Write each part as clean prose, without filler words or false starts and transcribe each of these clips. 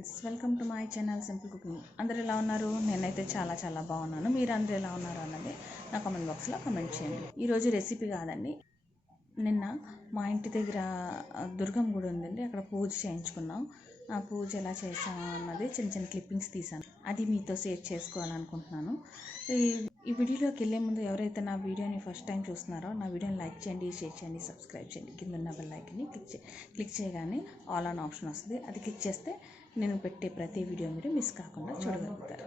Friends, welcome to my channel simple cooking. అందరూ ఎలా ఉన్నారు? నేనైతే చాలా బాగున్నాను. మీరు అందరూ ఎలా ఉన్నారు అన్నది నా కామెంట్ బాక్స్లో కామెంట్ చేయండి. ఈరోజు రెసిపీ కాదండి, నిన్న మా ఇంటి దగ్గర దుర్గమ్మ గుడి ఉందండి, అక్కడ పూజ చేయించుకున్నాం. ఆ పూజ ఎలా చేసాము అన్నది చిన్న క్లిప్పింగ్స్ తీసాను, అది మీతో షేర్ చేసుకోవాలనుకుంటున్నాను. ఈ వీడియోలోకి వెళ్ళే ముందు ఎవరైతే నా వీడియోని ఫస్ట్ టైం చూస్తున్నారో నా వీడియోని లైక్ చేయండి, షేర్ చేయండి, సబ్స్క్రైబ్ చేయండి. కింద ఉన్న బెల్ ఐకాన్ని క్లిక్ చేయగానే ఆల్ ఆన్ ఆప్షన్ వస్తుంది, అది క్లిక్ చేస్తే నేను పెట్టే ప్రతి వీడియో మీరు మిస్ కాకుండా చూడగలుగుతారు.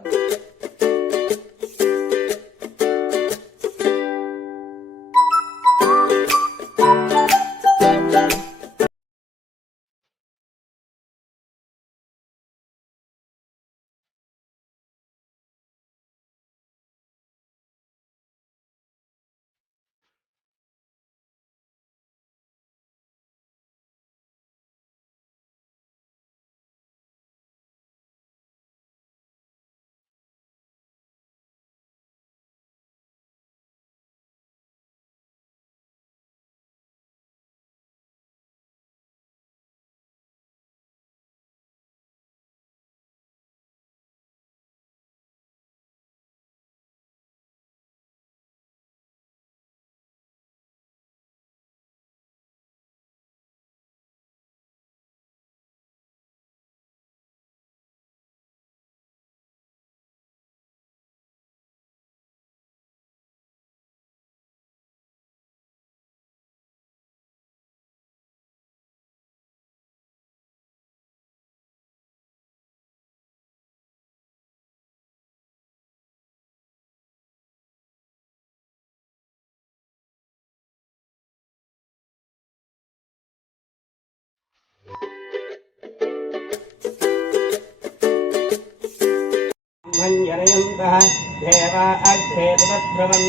यरयन्तः देवा अग्रे तद्ब्रवन्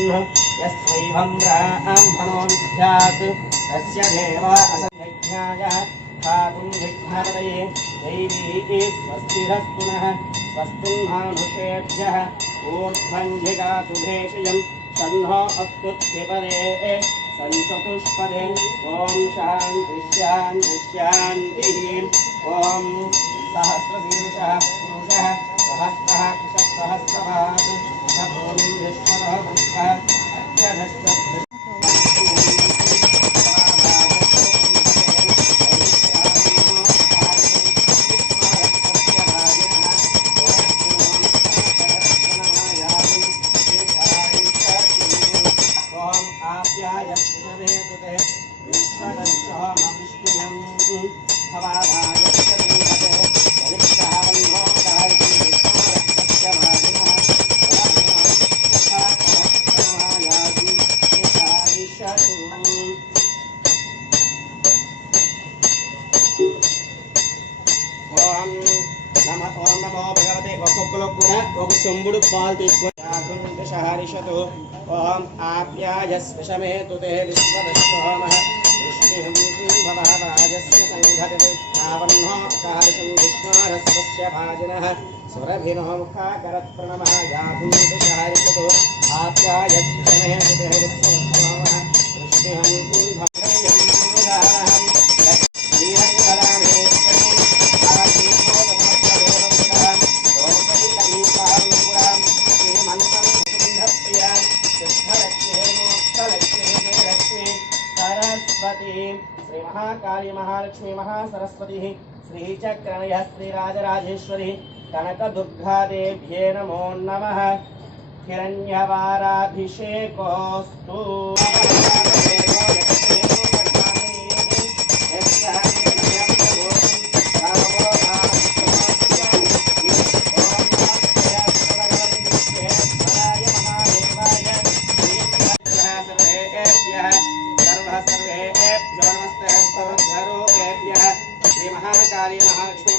यस्त्वैवं ब्राह्मणो विद्यात् तस्य देवा असंयज्ञाय खातुं विघ्नपतये दैवी स्वस्तिरस्तु नः स्वस्तिन्मानुषेभ्यः ऊर्ध्वं जिगातु भेषजं षण्णो अस्तु त्रिपदे सञ्चतुष्पदे ॐ शान्तिः ॐ सहस्रशीर्षः पुरुषः सहस्रः सहस्रपात् भूमिं विश्वतः पुष्पः अक्षरस्य ఒక చెంబుడు పాలు తీసుకొని హరిషతు ఓం ఆప్యాయస్వశమేతుతే విశ్వదస్తోమః వృష్టిం భవరాజస్య సంఘటతే తావన్నో కారిషం విష్ణోరస్వస్య భాజినః సురభినో ముఖాకరత్ ప్రణమః యాతుం హరిషతు ఆప్యాయస్వశమేతుతే విశ్వదస్తోమః వృష్టిం భవరేయం ముదారహం श्री महाकाली महालक्ष्मी महासरस्वती श्रीचक्रणयः श्रीराजराजेश्वरी कनकदुर्गा देव्ये नमो नमः। हिरण्यवाराभिषेकोऽस्तु। श्री महाकाली महालक्ष्मी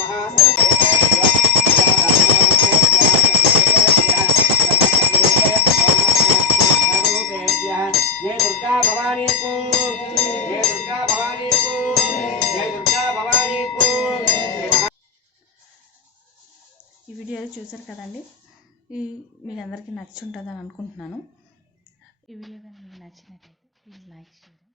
जय दुर्गा भवानी को, जय दुर्गा भवानी को, जय दुर्गा भवानी को। ఈ వీడియో చూసారు కదండి, మీ అందరికీ నచ్చి ఉంటుందని అనుకుంటున్నాను. ఈ వీడియో కానీ మీకు నచ్చినట్లయితే ప్లీజ్ లైక్ చేయండి.